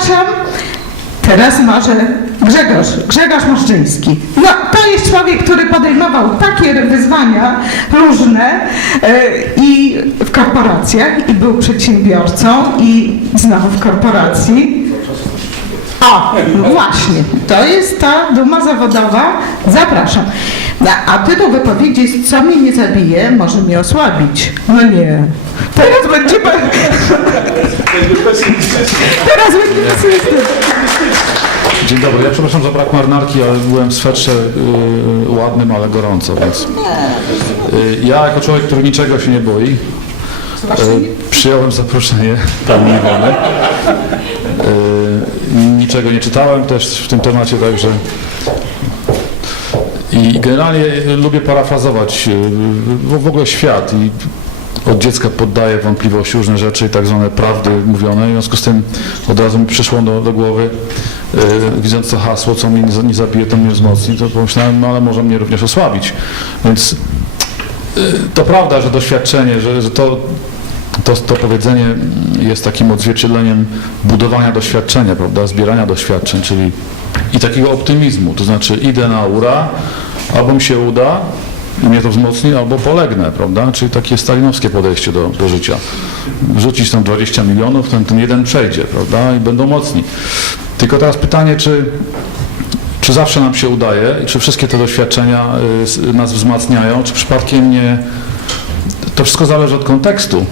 Zapraszam. Teraz może Grzegorz, Grzegorz Moszczyński. No, to jest człowiek, który podejmował takie wyzwania różne e, i w korporacjach, i był przedsiębiorcą, i znowu w korporacji. O, no właśnie, to jest ta duma zawodowa. Zapraszam. No, a tytuł wypowiedzi jest, co mnie nie zabije, może mnie osłabić. No nie. Teraz będzie... Teraz będzie pesymistyczny. Dzień dobry, ja przepraszam za brak marynarki, ale byłem w swetrze y, ładnym, ale gorąco, więc y, ja jako człowiek, który niczego się nie boi, y, przyjąłem zaproszenie pani Iwony. Y, niczego nie czytałem też w tym temacie, także i generalnie lubię parafrazować y, w ogóle świat i od dziecka poddaję wątpliwości różne rzeczy i tak zwane prawdy mówione. W związku z tym od razu mi przyszło do, do głowy, y, widząc to hasło, co mnie nie, za- nie zabije, to mnie wzmocni, to pomyślałem, no ale może mnie również osłabić. Więc to prawda, że doświadczenie, że, że to, to, to powiedzenie jest takim odzwierciedleniem budowania doświadczenia, prawda, zbierania doświadczeń, czyli i takiego optymizmu, to znaczy idę na ura, albo mi się uda i mnie to wzmocni, albo polegnę, prawda, czyli takie stalinowskie podejście do, do życia. Rzucić tam 20 milionów, ten, ten jeden przejdzie, prawda, i będą mocni. Tylko teraz pytanie, czy czy zawsze nam się udaje i czy wszystkie te doświadczenia y, nas wzmacniają, czy przypadkiem nie. To wszystko zależy od kontekstu.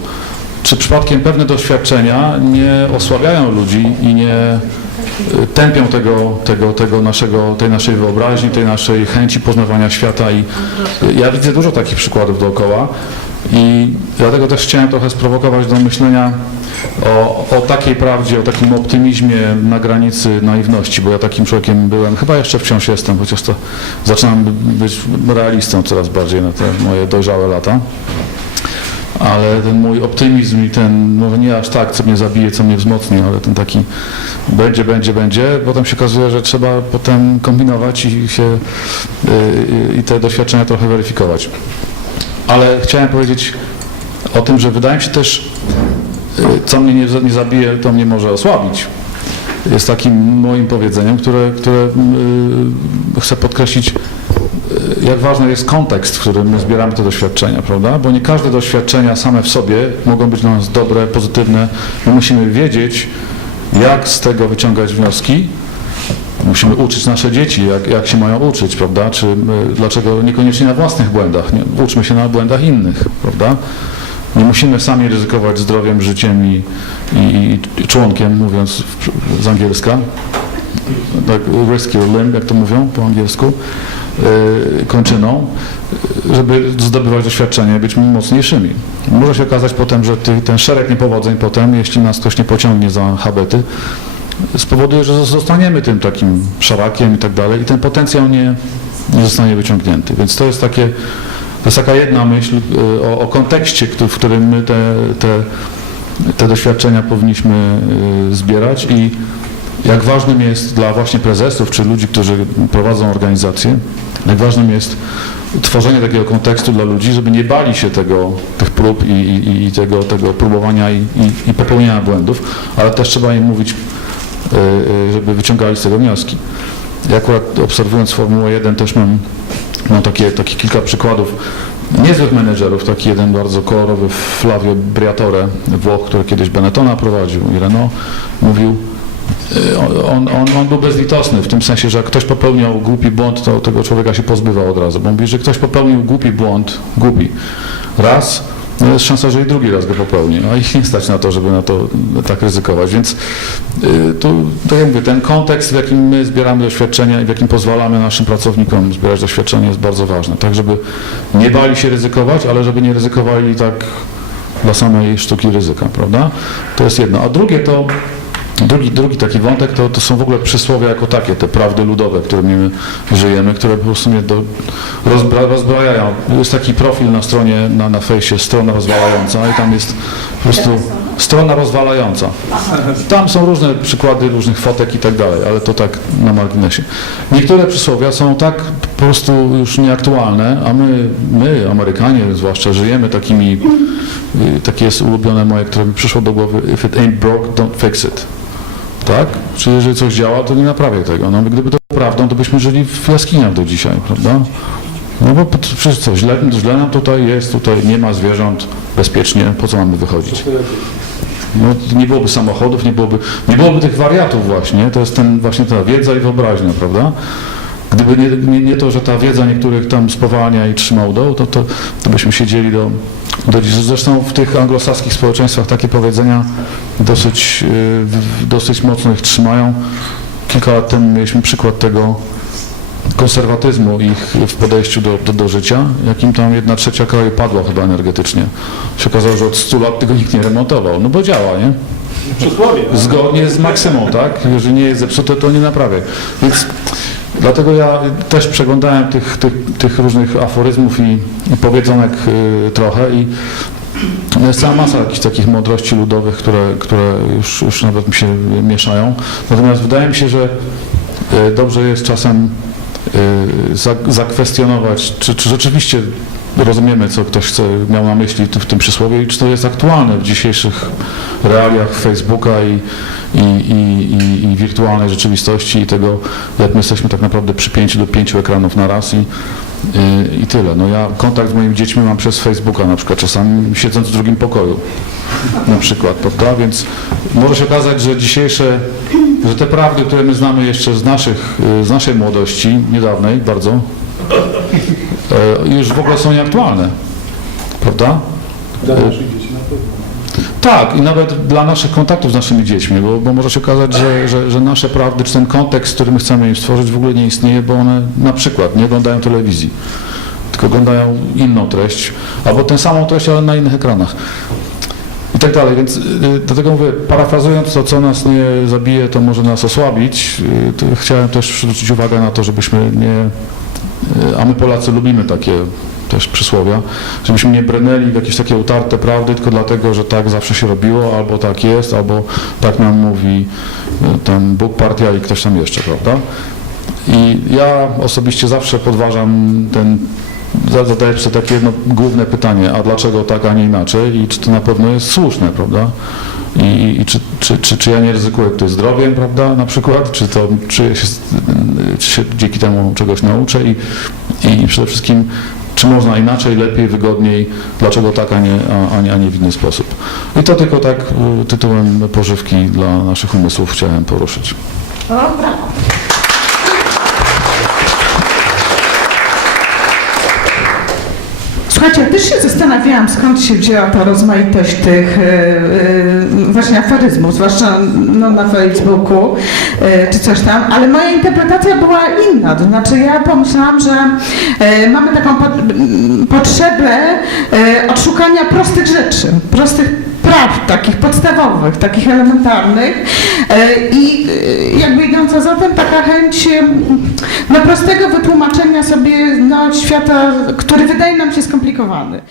Czy przypadkiem pewne doświadczenia nie osłabiają ludzi i nie tępią tego, tego, tego naszego, tej naszej wyobraźni, tej naszej chęci poznawania świata i ja widzę dużo takich przykładów dookoła i dlatego też chciałem trochę sprowokować do myślenia o, o takiej prawdzie, o takim optymizmie na granicy naiwności, bo ja takim człowiekiem byłem, chyba jeszcze wciąż jestem, chociaż to zaczynam być realistą coraz bardziej na te moje dojrzałe lata. Ale ten mój optymizm i ten, może nie aż tak, co mnie zabije, co mnie wzmocni, ale ten taki będzie, będzie, będzie, potem się okazuje, że trzeba potem kombinować i się y, i te doświadczenia trochę weryfikować. Ale chciałem powiedzieć o tym, że wydaje mi się też, y, co mnie nie, nie zabije, to mnie może osłabić. Jest takim moim powiedzeniem, które, które y, chcę podkreślić, y, jak ważny jest kontekst, w którym my zbieramy te doświadczenia, prawda? Bo nie każde doświadczenia same w sobie mogą być dla nas dobre, pozytywne. My musimy wiedzieć, jak z tego wyciągać wnioski, Musimy uczyć nasze dzieci, jak, jak się mają uczyć, prawda? Czy my, dlaczego niekoniecznie na własnych błędach, nie, uczmy się na błędach innych, prawda? Nie musimy sami ryzykować zdrowiem, życiem i, i, i członkiem, mówiąc z angielska. Tak, your limb, jak to mówią po angielsku, yy, kończyną, żeby zdobywać doświadczenie być mocniejszymi. Może się okazać potem, że ty, ten szereg niepowodzeń potem, jeśli nas ktoś nie pociągnie za habety, spowoduje, że zostaniemy tym takim szarakiem i tak dalej i ten potencjał nie, nie zostanie wyciągnięty. Więc to jest takie, to jest taka jedna myśl y, o, o kontekście, w którym my te, te, te doświadczenia powinniśmy y, zbierać i jak ważnym jest dla właśnie prezesów czy ludzi, którzy prowadzą organizacje, jak ważnym jest tworzenie takiego kontekstu dla ludzi, żeby nie bali się tego, tych prób i, i, i tego, tego próbowania i, i, popełniania błędów, ale też trzeba im mówić y, y, żeby wyciągali z tego wnioski. Ja akurat obserwując Formułę 1 też mam, mam takie, takie kilka przykładów niezłych menedżerów, taki jeden bardzo kolorowy Flavio Briatore, Włoch, który kiedyś Benettona prowadził i Renault, mówił, on, on, on był bezlitosny w tym sensie, że jak ktoś popełniał głupi błąd, to tego człowieka się pozbywał od razu, bo mówi, że ktoś popełnił głupi błąd, głupi, raz, no jest szansa, że i drugi raz go popełni, a ich nie stać na to, żeby na to tak ryzykować, więc y, tu, tak jak mówię, ten kontekst, w jakim my zbieramy doświadczenia i w jakim pozwalamy naszym pracownikom zbierać doświadczenia jest bardzo ważny, tak żeby nie bali się ryzykować, ale żeby nie ryzykowali tak dla samej sztuki ryzyka, prawda? To jest jedno. A drugie to, drugi, drugi taki wątek to, to są w ogóle przysłowia jako takie, te prawdy ludowe, którymi my żyjemy, które po prostu mnie do, rozbra, rozbrajają. Jest taki profil na stronie, na, na fejsie, strona rozwalająca i tam jest po prostu strona rozwalająca. Tam są różne przykłady różnych fotek i tak dalej, ale to tak na marginesie. Niektóre przysłowia są tak po prostu już nieaktualne, a my, my Amerykanie zwłaszcza, żyjemy takimi, y, takie jest ulubione moje, które mi przyszło do głowy, if it ain't broke, don't fix it. Tak? Czy jeżeli coś działa, to nie naprawię tego. No, gdyby to prawdą, to byśmy żyli w jaskiniach do dzisiaj, prawda? No bo przecież co, źle, źle nam tutaj jest, tutaj nie ma zwierząt, bezpiecznie, po co mamy wychodzić? No, nie byłoby samochodów, nie byłoby, nie byłoby tych wariatów właśnie, to jest ten, właśnie ta wiedza i wyobraźnia, prawda? Gdyby nie, nie, nie to, że ta wiedza niektórych tam spowalnia i trzyma u dołu, to, to, to byśmy siedzieli do, do dziś. Zresztą w tych anglosaskich społeczeństwach takie powiedzenia dosyć, w- dosyć mocno ich trzymają. Kilka lat temu mieliśmy przykład tego konserwatyzmu ich w podejściu do, do, do życia, jakim tam jedna trzecia kraju padła chyba energetycznie. Się okazało, że od 100 lat tego nikt nie remontował, no bo działa, nie? Przysłowie. Zgodnie z maksymą, tak? Jeżeli nie jest zepsute, to nie naprawię. Więc dlatego ja też przeglądałem tych, tych, tych różnych aforyzmów i, powiedzonek y, trochę i no jest cała masa jakichś takich mądrości ludowych, które, które już, już nawet mi się mieszają. Natomiast wydaje mi się, że y, dobrze jest czasem y, za- zakwestionować, czy, czy rzeczywiście rozumiemy, co ktoś chce, miał na myśli w tym przysłowie i czy to jest aktualne w dzisiejszych realiach Facebooka i, i, i, i, wirtualnej rzeczywistości i tego, jak my jesteśmy tak naprawdę przypięci do pięciu ekranów na raz i, i, tyle. No ja kontakt z moimi dziećmi mam przez Facebooka na przykład, czasami siedząc w drugim pokoju na przykład, prawda? Więc może się okazać, że dzisiejsze, że te prawdy, które my znamy jeszcze z, naszych, z naszej młodości, niedawnej bardzo, już w ogóle są nieaktualne, prawda? Dla naszych dzieci na pewno. Tak, i nawet dla naszych kontaktów z naszymi dziećmi, bo, bo może się okazać, że, że, że nasze prawdy, czy ten kontekst, który my chcemy im stworzyć, w ogóle nie istnieje, bo one na przykład nie oglądają telewizji, tylko oglądają inną treść, albo tę samą treść, ale na innych ekranach. I tak dalej, więc y, dlatego mówię, parafrazując to, co nas nie zabije, to może nas osłabić, y, to chciałem też zwrócić uwagę na to, żebyśmy nie, y, a my Polacy lubimy takie też przysłowia, żebyśmy nie brnęli w jakieś takie utarte prawdy tylko dlatego, że tak zawsze się robiło, albo tak jest, albo tak nam mówi y, tam Bóg, partia i ktoś tam jeszcze, prawda? I ja osobiście zawsze podważam ten, za- zadaję sobie takie jedno główne pytanie, a dlaczego tak, a nie inaczej i czy to na pewno jest słuszne, prawda? I, i, czy, czy, czy, czy ja nie ryzykuję tutaj zdrowiem, prawda, na przykład, czy to czuję się, czy się dzięki temu czegoś nauczę i, i przede wszystkim czy można inaczej, lepiej, wygodniej, dlaczego tak, a nie, a, nie, a nie w inny sposób. I to tylko tak y, tytułem pożywki dla naszych umysłów chciałem poruszyć. O, Słuchajcie, ja też się zastanawiałam, skąd się wzięła ta rozmaitość tych e, właśnie aforyzmów, zwłaszcza no, na Facebooku e, czy coś tam, ale moja interpretacja była inna. To znaczy ja pomyślałam, że e, mamy taką potrzebę e, odszukania prostych rzeczy, prostych praw takich podstawowych, takich elementarnych e, i e, jakby idąca za tym taka chęć no, prostego wytłumaczenia sobie no, świata, który wydaje nam się skomplikowany.